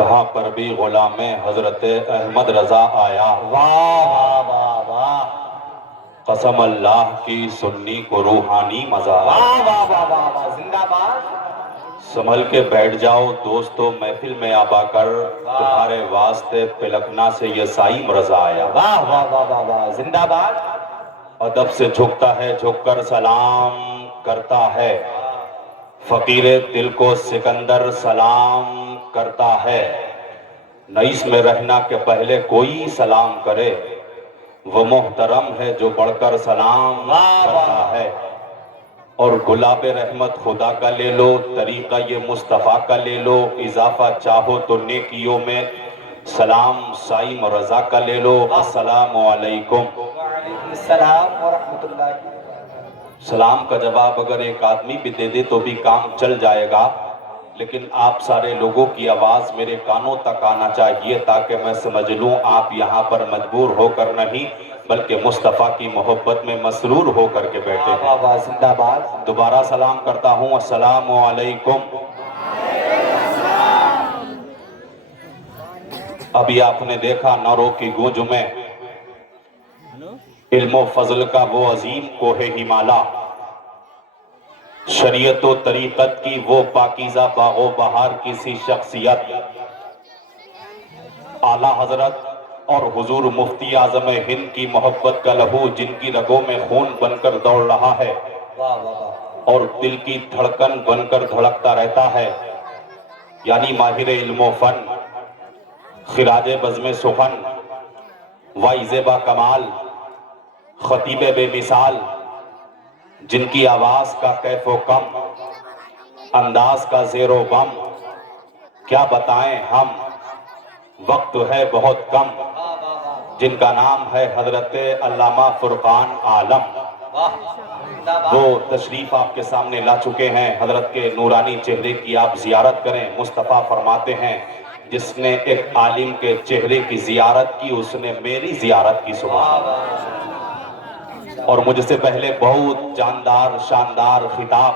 جہاں پر بھی غلام حضرت احمد رضا آیا، واہ واہ واہ واہ، قسم اللہ کی سنی کو روحانی مزہ آیا۔ واہ واہ واہ واہ واہ، زندہ باد۔ سنبھل کے بیٹھ جاؤ دوستو، محفل میں آبا کر تمہارے واسطے پلکنا سے یہ سائم رضا آیا۔ واہ واہ واہ واہ واہ، زندہ باد۔ ادب سے جھکتا ہے، جھک کر سلام کرتا ہے، فقیر دل کو سکندر سلام کرتا ہے۔ نئیس میں رہنا کہ پہلے کوئی سلام کرے، وہ محترم ہے جو بڑھ کر سلام کرتا ہے۔ اور گلاب رحمت خدا کا لے لو، طریقہ یہ مصطفیٰ کا لے لو، اضافہ چاہو تو نیکیوں میں سلام سائم رضا کا لے لو۔ السلام علیکم۔ وعلیکم السلام ورحمۃ اللہ۔ سلام کا جواب اگر ایک آدمی بھی دے دے تو بھی کام چل جائے گا، لیکن آپ سارے لوگوں کی آواز میرے کانوں تک آنا چاہیے تاکہ میں سمجھ لوں آپ یہاں پر مجبور ہو کر نہیں بلکہ مصطفیٰ کی محبت میں مسرور ہو کر کے بیٹھے ہیں۔ واہ واہ، زندہ باد۔ دوبارہ سلام کرتا ہوں، السلام علیکم۔ ابھی آپ نے دیکھا نعروں کی گونج میں علم و فضل کا وہ عظیم کوہ ہمالا، شریعت و طریقت کی وہ پاکیزہ باغ و بہار کی سی شخصیت، اعلیٰ حضرت اور حضور مفتی اعظم ہند کی محبت کا لہو جن کی رگوں میں خون بن کر دوڑ رہا ہے واہ واہ واہ، اور دل کی دھڑکن بن کر دھڑکتا رہتا ہے، یعنی ماہر علم و فن، خراج بزم سخن، وائز با کمال، خطیب بے مثال، جن کی آواز کا کیف و کم، انداز کا زیر و بم، کیا بتائیں ہم، وقت ہے بہت کم، جن کا نام ہے حضرت علامہ فرقان عالم۔ وہ تشریف آپ کے سامنے لا چکے ہیں، حضرت کے نورانی چہرے کی آپ زیارت کریں۔ مصطفیٰ فرماتے ہیں جس نے ایک عالم کے چہرے کی زیارت کی اس نے میری زیارت کی۔ سبحان اللہ۔ اور مجھ سے پہلے بہت جاندار شاندار خطاب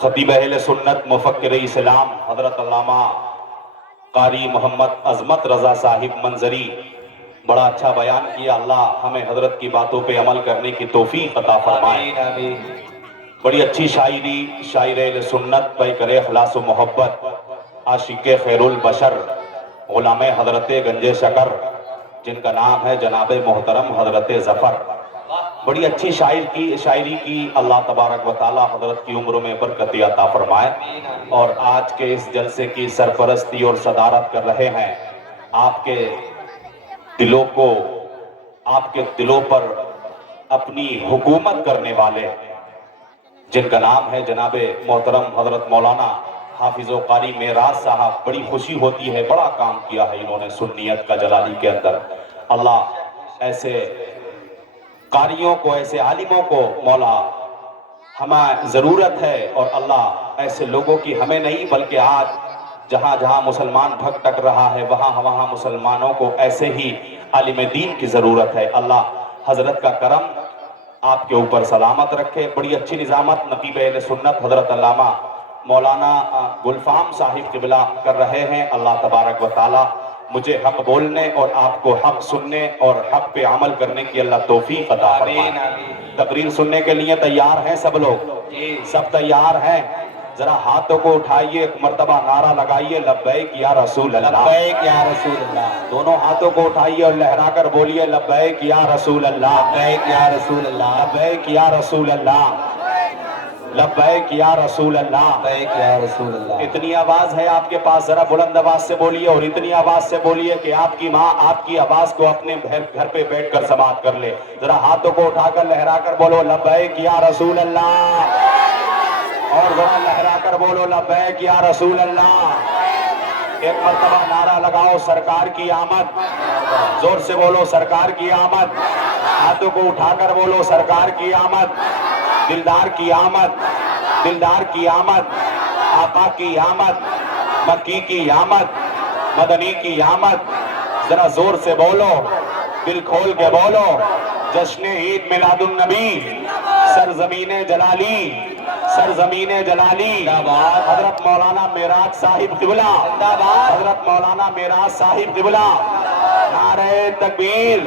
خطیب اہل سنت مفکر اسلام حضرت علامہ قاری محمد عظمت رضا صاحب منظری، بڑا اچھا بیان کیا۔ اللہ ہمیں حضرت کی باتوں پہ عمل کرنے کی توفیق عطا فرمائے۔ بڑی اچھی شاعری، شاعر اہل سنت پیکر اخلاص و محبت، عاشق خیر البشر، غلام حضرت گنج شکر، جن کا نام ہے جناب محترم حضرت ظفر۔ بڑی اچھی شاعری کی اللہ تبارک و تعالی حضرت کی عمروں میں برکت عطا فرمائے۔ اور آج کے اس جلسے کی سرپرستی اور صدارت کر رہے ہیں آپ کے دلوں کو، آپ کے دلوں پر اپنی حکومت کرنے والے، جن کا نام ہے جناب محترم حضرت مولانا حافظ و قاری معراج صاحب۔ بڑی خوشی ہوتی ہے، بڑا کام کیا ہے انہوں نے سنیت کا جلالی کے اندر۔ اللہ ایسے قاریوں کو، ایسے عالموں کو مولا ہمیں ضرورت ہے، اور اللہ ایسے لوگوں کی ہمیں نہیں بلکہ آج جہاں جہاں مسلمان بھٹک رہا ہے وہاں وہاں مسلمانوں کو ایسے ہی عالم دین کی ضرورت ہے۔ اللہ حضرت کا کرم آپ کے اوپر سلامت رکھے۔ بڑی اچھی نظامت نقیب اہل سنت حضرت علامہ مولانا گلفام صاحب قبلہ کر رہے ہیں۔ اللہ تبارک و تعالی مجھے حق بولنے اور آپ کو حق سننے اور حق پہ عمل کرنے کی اللہ توفیق عطا فرمائے۔ تقریر سننے کے لیے تیار ہیں سب لوگ؟ سب تیار ہیں؟ ذرا ہاتھوں کو اٹھائیے، ایک مرتبہ نعرہ لگائیے، لبیک یا رسول اللہ، لبیک یا رسول اللہ۔ دونوں ہاتھوں کو اٹھائیے اور لہرا کر بولیے لبیک یا رسول اللہ، لبیک یا رسول اللہ، لبیک یا رسول اللہ، لبیک یا رسول اللہ، لبیک یا رسول اللہ۔ اتنی آواز ہے آپ کے پاس، ذرا بلند آواز سے بولیے، اور اتنی آواز سے بولیے کہ آپ کی ماں آپ کی آواز کو اپنے گھر پہ بیٹھ کر سماعت کر لے۔ ذرا ہاتھوں کو اٹھا کر لہرا کر بولو لبیک یا رسول اللہ، اور ذرا لہرا کر بولو لبیک یا رسول اللہ۔ ایک مرتبہ نعرہ لگاؤ سرکار کی آمد، زور سے بولو سرکار کی آمد، ہاتھوں کو اٹھا کر بولو سرکار کی آمد، دلدار کی آمد، دلدار کی آمد، آقا کی آمد، مکی کی آمد، مدنی کی آمد۔ ذرا زور سے بولو، دل کھول کے بولو، جشن عید میلاد النبی، سرزمین جلالی، سرزمین جلالی حضرت مولانا معراج صاحب قبلہ حضرت مولانا معراج صاحب قبلہ نعرہ تکبیر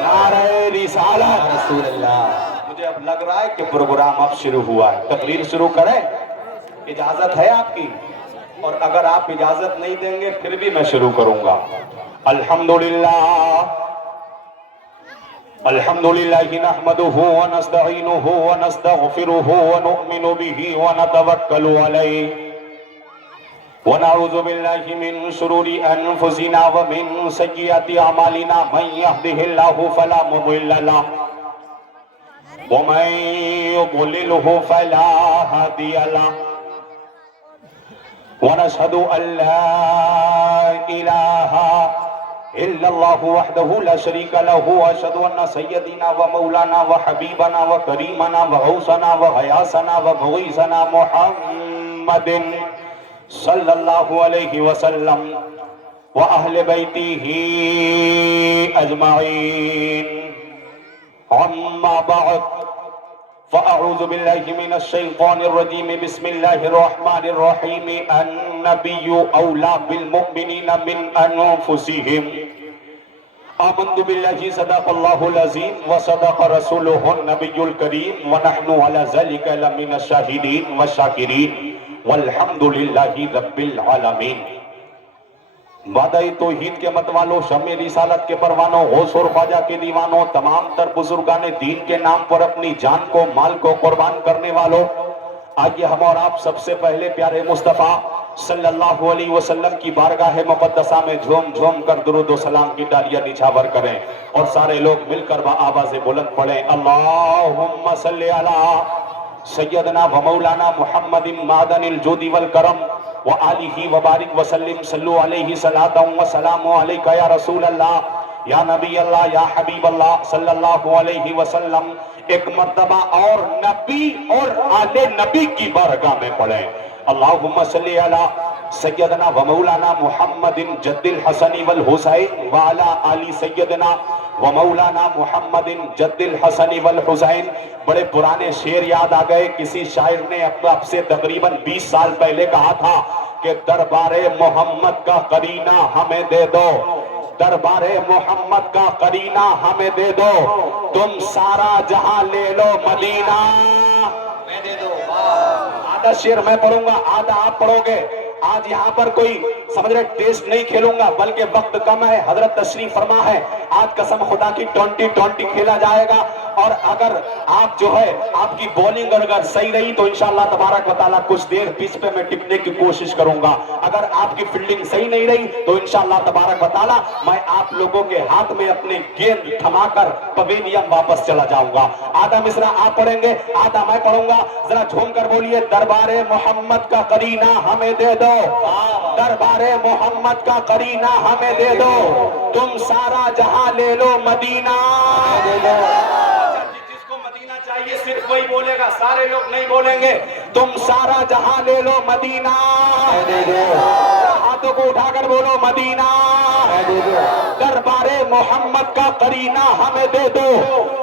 نعرہ رسالت رسول اللہ. مجھے اب لگ رہا ہے کہ پروگرام اب شروع ہوا ہے. تقریر شروع کریں؟ اجازت ہے آپ کی؟ اور اگر آپ اجازت نہیں دیں گے پھر بھی میں شروع کروں گا. الحمدللہ الحمدللہ نحمدہ ونستعینہ ونستغفرہ ونؤمن بہ ونتوکل علیہ ونعوذ باللہ من شرور انفسنا ومن سیئات اعمالنا من یہدہ اللہ فلا مضل لہ ومن يضلله فلا هادي له ونشهد أن لا إله إلا الله وحده لا شريك له وأشهد أن سيدنا ومولانا وحبيبنا وكريمنا وغوثنا وغياثنا ومغيثنا محمد صلى الله عليه وسلم وأهل بيته أجمعين. أما بعد فأعوذ بالله من الشيطان الرجيم. بسم الله الرحمن الرحيم. النبي أولى بالمؤمنين من أنفسهم. آمنت بالله صدق الله العظيم وصدق رسوله النبي الكريم ونحن على ذلك لمن الشاهدين والشاكرين والحمد لله رب العالمين. وعدہ توحید کے متوالوں، شمع رسالت کے پروانوں، غوث اور خواجہ کے دیوانوں، تمام تر بزرگان دین کے نام پر اپنی جان کو مال کو قربان کرنے والوں، آئیے ہم اور آپ سب سے پہلے پیارے مصطفیٰ صلی اللہ علیہ وسلم کی بارگاہ مقدسہ میں جھوم جھوم کر درود و سلام کی ڈالیاں نچھاور کریں اور سارے لوگ مل کر بآواز بلند پڑھیں. اللہم صلی علی سیدنا و مولانا محمد معدن الجود والکرم وآلہ وبارک وسلم. صلو علیہ صلاۃ و سلام علیک یا رسول اللہ یا نبی اللہ یا حبیب اللہ صلی اللہ علیہ وسلم. ایک مرتبہ اور نبی اور آل نبی کی بارگاہ میں پڑھیں. اللہم صلی علی سیدنا و مولانا محمد جد الحسن والحسین وعلی آل سیدنا و مولانا محمد جد الحسن والحسین. بڑے پرانے شعر یاد آ گئے. کسی شاعر نے اب سے تقریباً 20 سال پہلے کہا تھا کہ دربار محمد کا قرینہ ہمیں دے دو، دربار محمد کا قرینہ ہمیں دے دو، تم سارا جہاں لے لو مدینہ میں دے دو. آدھا شعر میں پڑھوں گا، آدھا آپ پڑھو گے. آج یہاں پر کوئی سمجھ رہے ٹیسٹ نہیں کھیلوں گا بلکہ وقت کم ہے. حضرت تشریف فرما ہے. آج قسم خدا کی 20-20 کھیلا جائے گا اور اگر آپ جو ہے آپ کی بولنگ اگر صحیح رہی تو انشاءاللہ تبارک و تعالیٰ کچھ دیر پچ پہ میں ٹکنے کی کوشش کروں گا. اگر آپ کی فیلڈنگ صحیح نہیں رہی تو انشاءاللہ تبارک و تعالیٰ میں آپ لوگوں کے ہاتھ میں اپنے گیند تھما کر پویلین واپس چلا جاؤں گا. آدھا مصرع آپ پڑھیں گے، آدھا میں پڑھوں گا. ذرا جھوم کر بولیے دربار محمد کا قرینہ ہمیں دے دو، دربار محمد کا قرینہ ہمیں دے دو، تم سارا جہاں لے لو مدینہ دے دو. جس کو مدینہ چاہیے صرف وہی بولے گا، سارے لوگ نہیں بولیں گے. تم سارا جہاں لے لو مدینہ دے دو. ہاتھوں کو اٹھا کر بولو مدینہ دے دو. دربار محمد کا قرینہ ہمیں دے دو،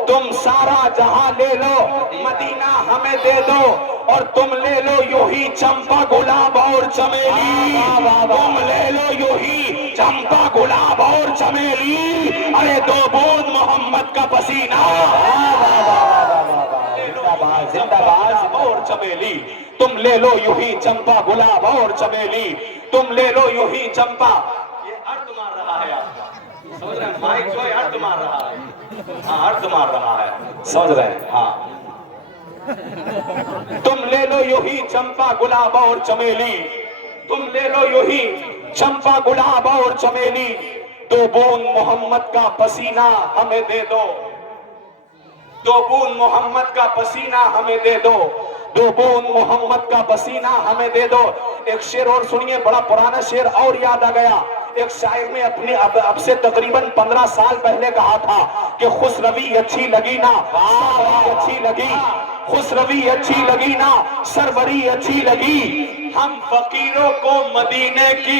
تم سارا جہاں لے لو مدینہ ہمیں دے دو. اور تم لے لو یوں ہی چمپا گلاب اور چمیلی، تم لے لو یوں ہی چمپا گلاب اور چمیلی. ارے دو بوند محمد کا پسینہ زندہ باز اور چمیلی. تم لے لو یوں ہی چمپا گلاب اور چمیلی، تم لے لو یوں ہی چمپا. یہ ارد مار رہا ہے آپ کا، سمجھ رہے ہیں؟ مائک جو ہے ارد مار رہا ہے. ہاں ارد مار رہا ہے، سمجھ رہے ہیں؟ ہاں. تم لے لو یوں ہی چمپا گلاب اور چمیلی، تم لے لو یوں ہی چمپا گلاب اور چمیلی. دو بوند محمد کا پسینہ ہمیں دے دو، دو بوند محمد کا پسینہ ہمیں دے دو، دو بوند محمد کا پسینہ ہمیں دے دو. ایک شعر اور سنیے، بڑا پرانا شعر اور یاد آ گیا. ایک شاعر نے اپنی اب سے تقریباً 15 سال پہلے کہا تھا کہ خوش روی اچھی لگی نا سروری اچھی لگی، خوش روی اچھی لگی نا سروری اچھی لگی، ہم فقیروں کو مدینے کی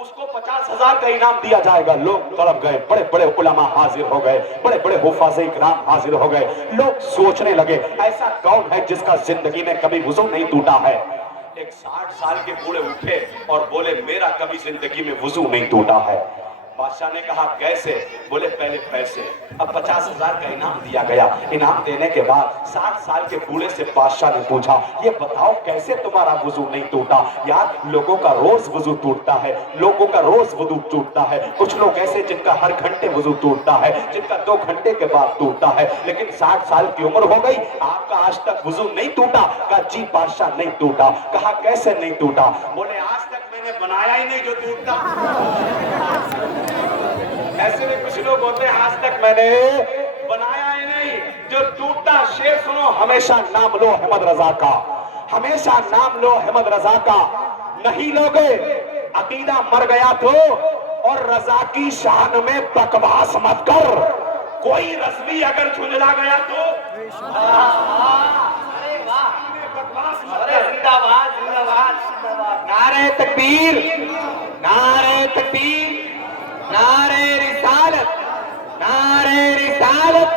اس کو 50,000 کا انعام دیا جائے گا. لوگ تڑپ گئے, بڑے بڑے علماء حاضر ہو گئے, بڑے بڑے حفاظ اکرام حاضر ہو گئے. لوگ سوچنے لگے ایسا کون ہے جس کا زندگی میں کبھی وضو نہیں ٹوٹا ہے. ایک 60 سال کے بوڑھے اٹھے اور بولے میرا کبھی زندگی میں وضو نہیں ٹوٹا ہے. بادشاہ نے کہا کیسے؟ بولے پہلے پیسے. اب 50,000 کا انعام دیا گیا. انعام دینے کے بعد 60 سال کے بوڑھے سے بادشاہ نے پوچھا یہ بتاؤ کیسے تمہارا وضو نہیں ٹوٹا؟ یار لوگوں کا روز وضو ٹوٹتا ہے, لوگوں کا روز وضو ٹوٹتا ہے. کچھ لوگ ایسے جن کا ہر گھنٹے وضو ٹوٹتا ہے, جن کا 2 گھنٹے کے بعد ٹوٹتا ہے, لیکن 60 سال کی عمر ہو گئی, آپ کا آج تک وضو نہیں ٹوٹا. کہا جی بادشاہ نہیں ٹوٹا. کہا کیسے نہیں ٹوٹا؟ بولے آج تک میں نے بنایا ہی نہیں جو ٹوٹتا. ایسے میں کچھ لوگ ہوتے ہیں آج تک میں نے بنایا ہی نہیں جو ٹوٹتا. شعر سنو, ہمیشہ نام لو احمد رضا کا, ہمیشہ نام لو احمد رضا کا. نہیں لوگے عقیدہ مر گیا تو, اور رضا کی شان میں بکواس مت کر. کوئی رضوی اگر جھنجلا گیا تو نعرہ تکبیر, نعرہ تکبیر, نعرہ رسالت, نعرہ رسالت,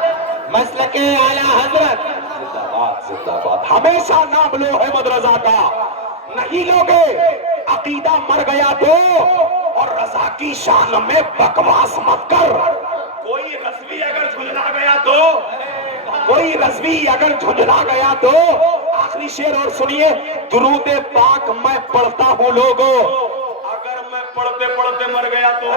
مسلک اعلی حضرت. زندہ باد, زندہ باد. ہمیشہ نام لو احمد رضا کا. نہیں لوگے عقیدہ مر گیا تو, اور رضا کی شان میں بکواس مت کر. کوئی رضوی اگر جھنجلا گیا تو, کوئی رضوی اگر جھنجلا گیا تو. آخری شعر اور سنیے. درود پاک میں پڑھتا ہوں لوگوں, اگر میں پڑھتے پڑھتے مر گیا تو.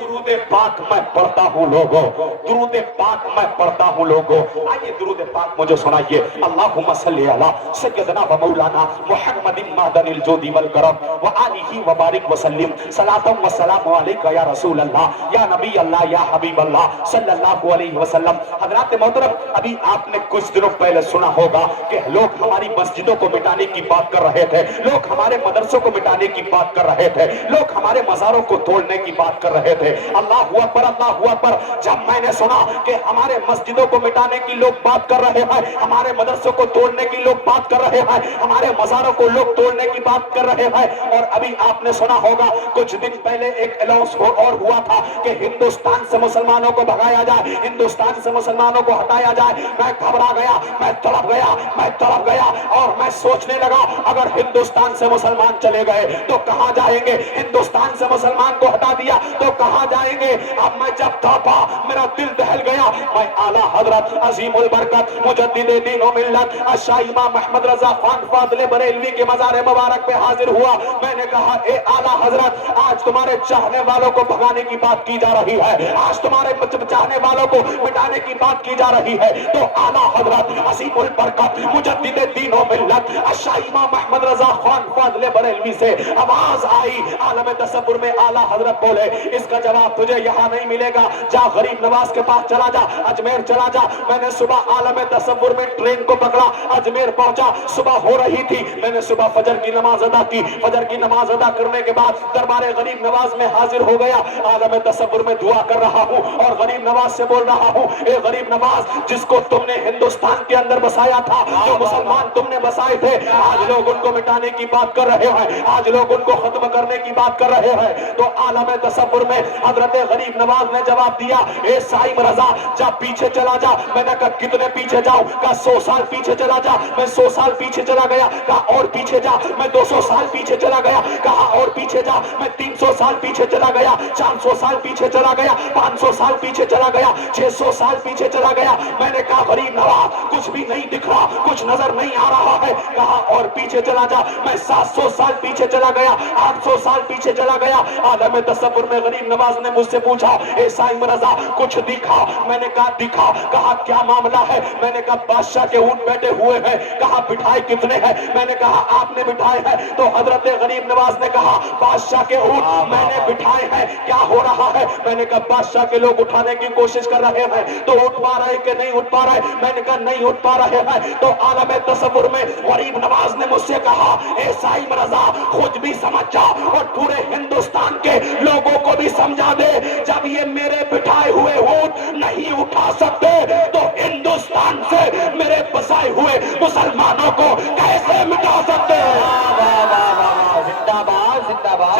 درود پاک میں پڑھتا ہوں لوگوں, درود پاک میں پڑھتا ہوں لوگوں. آئیے درود پاک مجھے سنائیے. اللہم صلی علی سیدنا و مولانا محمد معدن الجود والکرم وآلہ وبارک وسلم. صلاۃ و سلام علیک یا رسول اللہ, یا نبی اللہ, یا حبیب اللہ صلی اللہ علیہ وسلم. حضرات محترم, ابھی آپ نے کچھ دنوں پہلے سنا ہوگا کہ لوگ ہماری مسجدوں کو مٹانے کی بات کر رہے تھے, لوگ ہمارے مدرسوں کو مٹانے کی بات کر رہے تھے, لوگ ہمارے مزاروں کو توڑنے کی بات کر رہے تھے. اللہ اکبر, اللہ اکبر. جب میں نے سنا کہ ہمارے مسجدوں کو مٹانے کی لوگ بات کر رہے ہیں, ہمارے مدرسوں کو توڑنے کی لوگ بات کر رہے ہیں, ہمارے مزاروں کو لوگ توڑنے کی بات کر رہے ہیں, اور ابھی آپ نے سنا ہوگا کچھ دن پہلے ایک الاؤنس اور ہوا تھا کہ ہندوستان سے مسلمانوں کو بھگایا جائے, ہندوستان سے مسلمانوں کو ہٹایا جائے. میں گھبرا گیا, میں تڑپ گیا, میں تڑپ گیا, اور میں سوچنے لگا اگر ہندوستان سے مسلمان چلے گئے تو کہاں جائیں گے؟ ہندوستان سے مسلمان کو ہٹا دیا تو کہاں جائیں گے؟ اب میں جب تڑپا میرا دل دہل گیا. میں اعلیٰ حضرت عظیم البرکت مجدد دین و ملت شاہ امام احمد رضا خان فاضل بریلوی کے مزار مبارک پہ حاضر ہوا. میں نے کہا اے اعلیٰ حضرت, آج تمہارے چاہنے والوں کو بھگانے کی بات کی جا رہی ہے, آج تمہارے چاہنے والوں کو مٹانے کی بات کی جا رہی ہے, تو اعلیٰ حضرت عظیم البرکت مجدد دین و ملت شاہ امام احمد رضا خان فاضل بریلوی سے آواز آئی. عالم تصور میں اعلیٰ حضرت بولے اس کا جواب تجھے یہاں نہیں ملے گا, جا غریب نواز کے پاس چلا جا, اجمیر چلا جا. میں نے صبح عالم تصور میں ٹرین کو پکڑا, اجمیر پہنچا. صبح ہو رہی تھی, میں نے صبح فجر کی نماز ادا کی. فجر کی نماز ادا کرنے کے بعد دربار غریب نواز میں حاضر ہو گیا. عالم تصور میں دعا کر رہا ہوں اور غریب نواز سے بول رہا ہوں, اے غریب نواز, جس کو تم نے ہندوستان کے اندر بسایا تھا, جو مسلمان تم نے بسائے تھے, آج لوگ ان کو مٹانے کی بات کر رہے ہیں, آج لوگ ان کو ختم کرنے کی بات کر رہے ہیں. تو عالم تصور میں حضرت غریب نواز نے جواب دیا, اے سائم رضا, جا پیچھے چلا جا. میں نے کہا کتنے پیچھے جاؤں؟ کہا 100 سال پیچھے چلا جا. میں 100 سال پیچھے چلا گیا. کہا اور پیچھے جا. میں 200 سال پیچھے چلا گیا. کہا اور پیچھے جا. میں 300 سال پیچھے چلا گیا. 400 سال پیچھے چلا گیا. 500 سال پیچھے چلا گیا. 600 سال پیچھے چلا گیا. میں نے کہا غریب نواز, کچھ بھی نہیں دکھ رہا, کچھ نظر نہیں آ رہا ہے. کہا اور پیچھے چلا جا. میں 700 سال پیچھے چلا گیا. 800 سال پیچھے چلا گیا. عالم تصور میں غریب نواز نے مجھ سے پوچھا, اے سائم رضا, کچھ دکھا؟ میں نے کہا دکھا. کہا کیا معاملہ ہے؟ میں نے کہا بادشاہ کے اونٹ بیٹھے ہوئے ہیں. کہا بٹھائے کتنے ہیں؟ میں نے کہا آپ نے بٹھائے ہیں. تو حضرت غریب نواز نے کہا بادشاہ کے اونٹ میں نے بٹھائے ہیں. کیا ہو رہا ہے؟ میں نے کہا بادشاہ کے لوگ اٹھانے کی کوشش کر رہے ہیں. تو اٹھ پا رہے کہ نہیں اٹھ پا رہے؟ میں نے کہا نہیں اٹھ پا رہے ہیں. تو عالم تصور میں غریب نواز نے مجھ سے کہا, اے سائم رضا, خود بھی سمجھ جا اور پورے ہندوستان کے لوگوں کو بھی سمجھا دے, جب یہ میرے بٹھائے ہوئے اونٹ نہیں اٹھا سکتے تو ہندوستان سے میرے بسائے ہوئے مسلمانوں کو کیسے مٹا سکتے ہیں؟ زندہ باد, زندہ باد.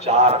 4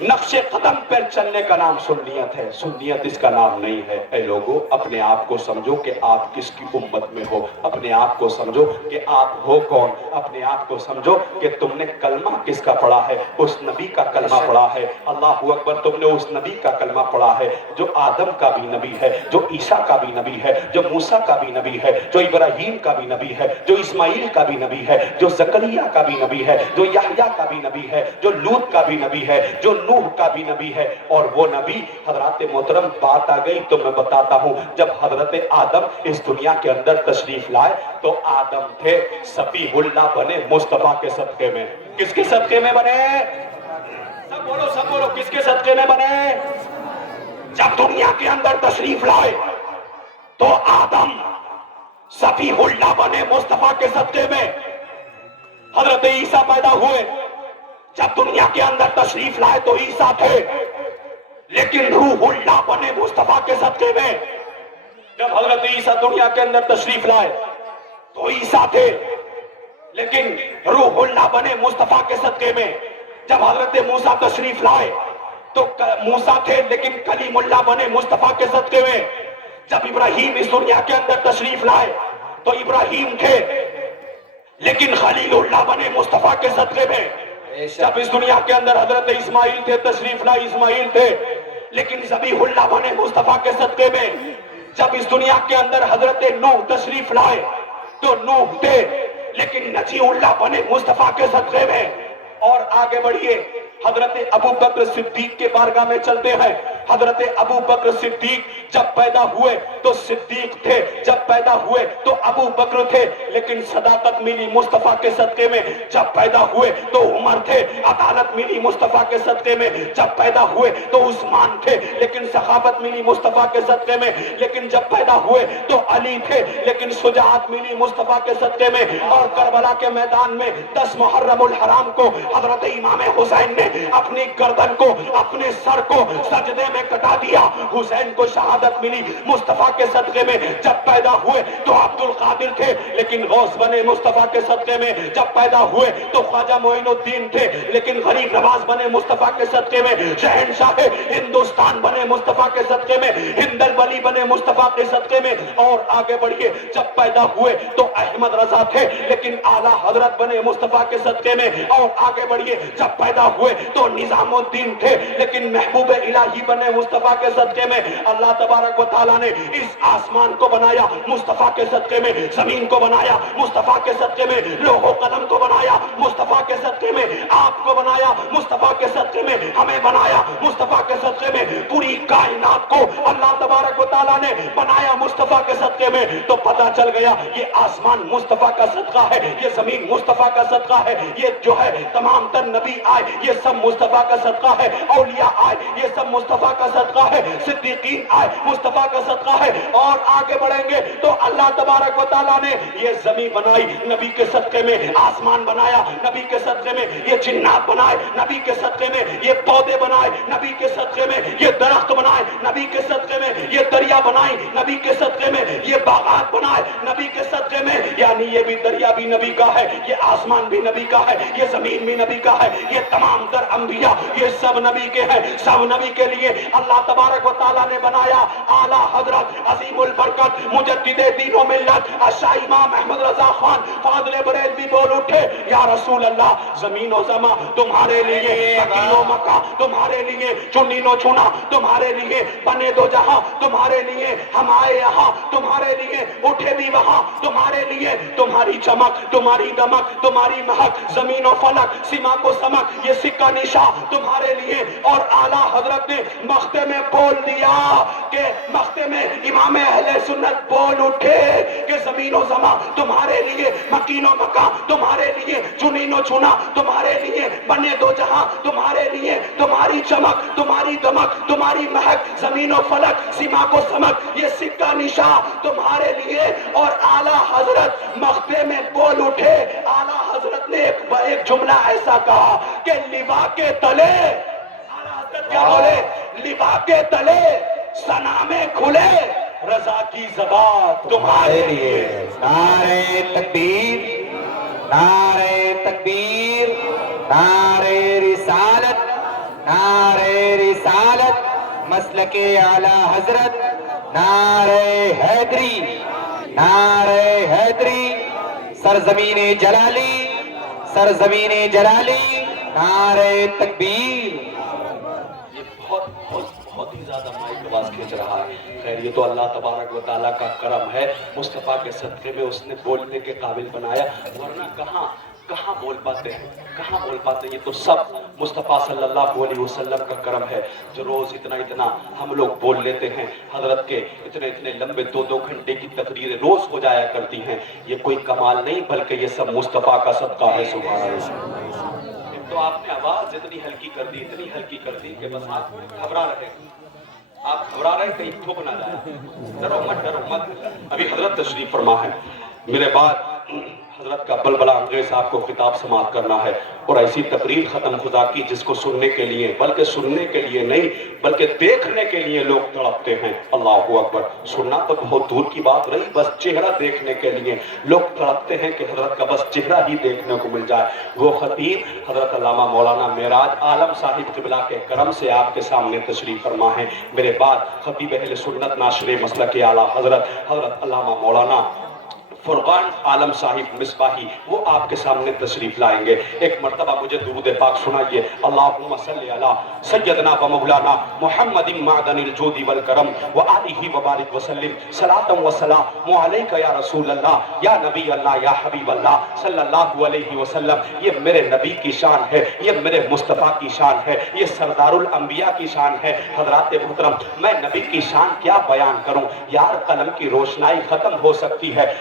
نقش قدم پر چلنے کا نام سنیت ہے، سنیت اس کا نام نہیں ہے۔ اے لوگو اپنے آپ کو سمجھو کہ آپ کس کی امت میں ہو، اپنے آپ کو سمجھو کہ آپ ہو کون، اپنے آپ کو سمجھو کہ تم نے کلمہ کس کا پڑھا ہے، اس نبی کا کلمہ پڑھا ہے۔ اللہ اکبر، تم نے اس نبی کا کلمہ پڑھا ہے جو آدم کا بھی نبی ہے، جو عیسیٰ کا بھی نبی ہے، جو موسیٰ کا بھی نبی ہے، جو ابراہیم کا بھی نبی ہے، جو اسماعیل کا بھی نبی ہے، جو زکریا کا بھی نبی ہے، جو یحییٰ کا بھی نبی ہے، جو لوط کا بھی نبی ہے، جو نوح کا بھی نبی ہے۔ اور وہ نبی حضرات محترم، بات آ گئی تو میں بتاتا ہوں، جب حضرت آدم اس دنیا کے اندر تشریف لائے تو آدم تھے صفیح اللہ بنے مصطفیٰ کے صدقے میں۔ کس کے صدقے میں بنے؟ سب بولو کس کے صدقے میں بنے؟ جب دنیا کے اندر تشریف لائے تو آدم صفیح اللہ بنے مصطفیٰ کے صدقے میں۔ حضرت عیسیٰ پیدا ہوئے، جب دنیا کے اندر تشریف لائے تو عیسیٰ تھے، لیکن روح اللہ بنے مصطفیٰ کے صدقے میں۔ جب حضرت عیسیٰ دنیا کے اندر تشریف لائے تو عیسیٰ تھے، لیکن روح اللہ بنے مصطفیٰ کے صدقے میں۔ جب حضرت موسیٰ تشریف لائے تو موسیٰ تھے، لیکن کلیم اللہ بنے مصطفیٰ کے صدقے میں۔ جب ابراہیم اس دنیا کے اندر تشریف لائے تو ابراہیم تھے، لیکن خلیل اللہ بنے مصطفیٰ کے صدقے میں۔ جب اس دنیا کے اندر حضرت اسماعیل تھے، تشریف لائے اسماعیل تھے، لیکن ذبیح اللہ بنے مصطفیٰ کے صدقے میں۔ جب اس دنیا کے اندر حضرت نوح تشریف لائے تو نوح تھے، لیکن نجی اللہ بنے مصطفیٰ کے صدقے میں۔ اور آگے بڑھیے، حضرت ابو بکر صدیق کے بارگاہ میں چلتے ہیں۔ حضرت ابو بکر صدیق جب پیدا ہوئے تو صدیق تھے، جب پیدا ہوئے تو ابو بکر تھے، لیکن صداقت ملی مصطفیٰ کے صدقے میں۔ جب پیدا ہوئے تو عمر تھے، عدالت ملی مصطفیٰ کے صدقے میں۔ جب پیدا ہوئے تو عثمان تھے، لیکن سخاوت ملی مصطفیٰ کے صدقے میں۔ لیکن جب پیدا ہوئے تو علی تھے، لیکن شجاعت ملی مصطفیٰ کے صدقے میں۔ اور کربلا کے میدان میں 10 محرم الحرام کو حضرت امام حسین نے اپنی گردن کو، اپنے سر کو سجدے میں کٹا دیا۔ حسین کو شہادت ملی مصطفیٰ کے صدقے میں۔ جب پیدا ہوئے تو عبد القادر تھے، لیکن غوث بنے مصطفیٰ کے صدقے میں۔ جب پیدا ہوئے تو خواجہ معین الدین تھے، لیکن غریب نواز بنے مصطفیٰ کے صدقے میں۔ شہنشاہ ہندوستان بنے مصطفیٰ کے صدقے میں۔ ہند الولی بنے مصطفیٰ کے صدقے میں۔ اور آگے بڑھیے، جب پیدا ہوئے تو احمد رضا تھے، لیکن اعلیٰ حضرت بنے مصطفیٰ کے صدقے میں۔ اور آگے بڑھیے، جب پیدا ہوئے تو نظام الدین تھے، لیکن محبوب الہی بنے مصطفیٰ کے صدقے میں۔ اللہ تبارک و تعالیٰ نے اس آسمان کو بنایا مصطفیٰ کے صدقے میں، زمین کو بنایا مصطفیٰ کے صدقے میں، لوح و قلم کو بنایا مصطفیٰ کے صدقے میں، آپ کو بنایا مصطفیٰ کے صدقے میں، ہمیں بنایا مصطفیٰ کے صدقے میں، پوری کائنات کو اللہ تبارک و تعالیٰ نے بنایا مصطفیٰ کے صدقے میں۔ تو پتہ چل گیا یہ آسمان مصطفیٰ کا صدقہ ہے، یہ زمین مصطفیٰ کا صدقہ ہے، یہ جو ہے تمام تر نبی آئے یہ سب مصطفیٰ کا صدقہ ہے، اولیاء آئے یہ سب مصطفیٰ کا صدقہ ہے، صدیقین آئے مصطفیٰ کا صدقہ ہے۔ اور آگے بڑھیں گے تو اللہ تبارک و تعالیٰ نے یہ زمین بنائی نبی کے صدقے میں، آسمان بنایا نبی کے صدقے میں، یہ جنات بنائے نبی کے صدقے میں، یہ پودے بنائے نبی کے صدقے میں، یہ درخت بنائے نبی کے صدقے میں، یہ دریا بنائی نبی کے صدقے میں، یہ باغات بنائے نبی کے صدقے میں۔ یعنی یہ بھی دریا بھی نبی کا ہے، یہ آسمان بھی نبی کا ہے، یہ زمین بھی نبی کا ہے، یہ تمام تر انبیاء یہ سب نبی کے ہیں، سب نبی کے لیے اللہ تبارک و تعالیٰ نے بنایا۔ اعلیٰ حضرت عظیم البرکت مجدد دین و ملت شاہ امام احمد رضا خان فاضل بریلوی بول اٹھے، یا رسول اللہ زمین و زمان تمہارے لیے، مکین و مکہ تمہارے لیے، چنین و چنا تمہارے لیے، بنے دو جہاں تمہارے لیے، ہم آئے یہاں تمہارے لیے، اٹھے بھی وہاں تمہارے لیے، تمہاری چمک تمہاری دمک تمہاری مہک، زمین و فلک سما کو سمک، یہ سکہ نشان تمہارے لیے۔ اور اعلیٰ حضرت نے مختے میں بول دیا کہ مختے میں امام اہل سنت بول اٹھے کہ زمین و زمان تمہارے لیے، مکین و مکان تمہارے لیے، چنین و چنا تمہارے لیے، بنے دو جہاں تمہارے لیے، تمہاری چمک تمہاری دمک تمہاری مہک، زمین و فلک سما کو سمک، یہ سکہ نشان تمہارے لیے۔ اور اعلیٰ حضرت مختے میں بول اٹھے، اعلیٰ حضرت نے ایک جملہ ایسا کہا کہ لوا کے تلے، اعلیٰ حضرت کیا بولے؟ لوا کے تلے سنامے کھلے، رضا کی زبان تمہارے لیے۔ نعرہ تکبیر، نعرہ تکبیر، نعرہ رسالت، نعرہ رسالت مسلک اعلی حضرت، نعرہ حیدری، نعرہ حیدری، سرزمین جلالی، سرزمین جلالی، نعرہ تکبیر۔ یہ بہت بہت بہت ہی زیادہ مائک آواز کھینچ رہا ہے۔ خیر یہ تو اللہ تبارک و تعالیٰ کا کرم ہے، مصطفیٰ کے صدقے میں اس نے بولنے کے قابل بنایا، ورنہ کہاں بول پاتے ہیں، کہاں بول پاتے ہیں۔ یہ تو سب مصطفیٰ صلی اللہ علیہ وسلم کا کرم ہے جو روز اتنا ہم لوگ بول لیتے ہیں۔ حضرت کے اتنے لمبے 2 گھنٹے کی تقریریں روز ہو جایا کرتی ہیں۔ یہ کوئی کمال نہیں بلکہ یہ سب مصطفیٰ کا صدقہ ہے، سبحان اللہ۔ تو آپ نے آواز اتنی ہلکی کر دی کہ بس آپ گھبرا رہے کہیں تھوک نہ جائے۔ ڈرو مت۔ ابھی حضرت تشریف فرما ہے، میرے بعد حضرت کا بلبلہ انگریز صاحب کو خطاب سماعت کرنا ہے، اور ایسی تقریر ختم خدا کی جس کو سننے کے لیے، بلکہ سننے کے لیے نہیں بلکہ دیکھنے کے لیے لوگ تڑپتے ہیں۔ اللہ اکبر۔ سننا تو بہت دور کی بات رہی، بس چہرہ دیکھنے کے لیے لوگ تڑپتے ہیں کہ حضرت کا بس چہرہ ہی دیکھنے کو مل جائے۔ وہ خطیب حضرت علامہ مولانا معراج عالم صاحب قبلہ کے کرم سے آپ کے سامنے تشریف فرما ہے۔ میرے بعد خطیب اہل سنت ناشر مسلک اعلیٰ حضرت علامہ مولانا فرقان عالم صاحب مصباحی وہ آپ کے سامنے تشریف لائیں گے۔ ایک مرتبہ مجھے درود پاک سنائیے۔ اللہم صلی علی سیدنا و مولانا محمد معدن الجود والکرم وآلہ وبارک وسلم صلاۃ و سلام علیک یا رسول اللہ یا نبی اللہ یا حبیب اللہ صلی اللہ علیہ وسلم۔ یہ میرے نبی کی شان ہے، یہ میرے مصطفیٰ کی شان ہے، یہ سردار الانبیاء کی شان ہے۔ حضرات محترم، میں نبی کی شان کیا بیان کروں یار، قلم کی روشنائی ختم ہو سکتی ہے۔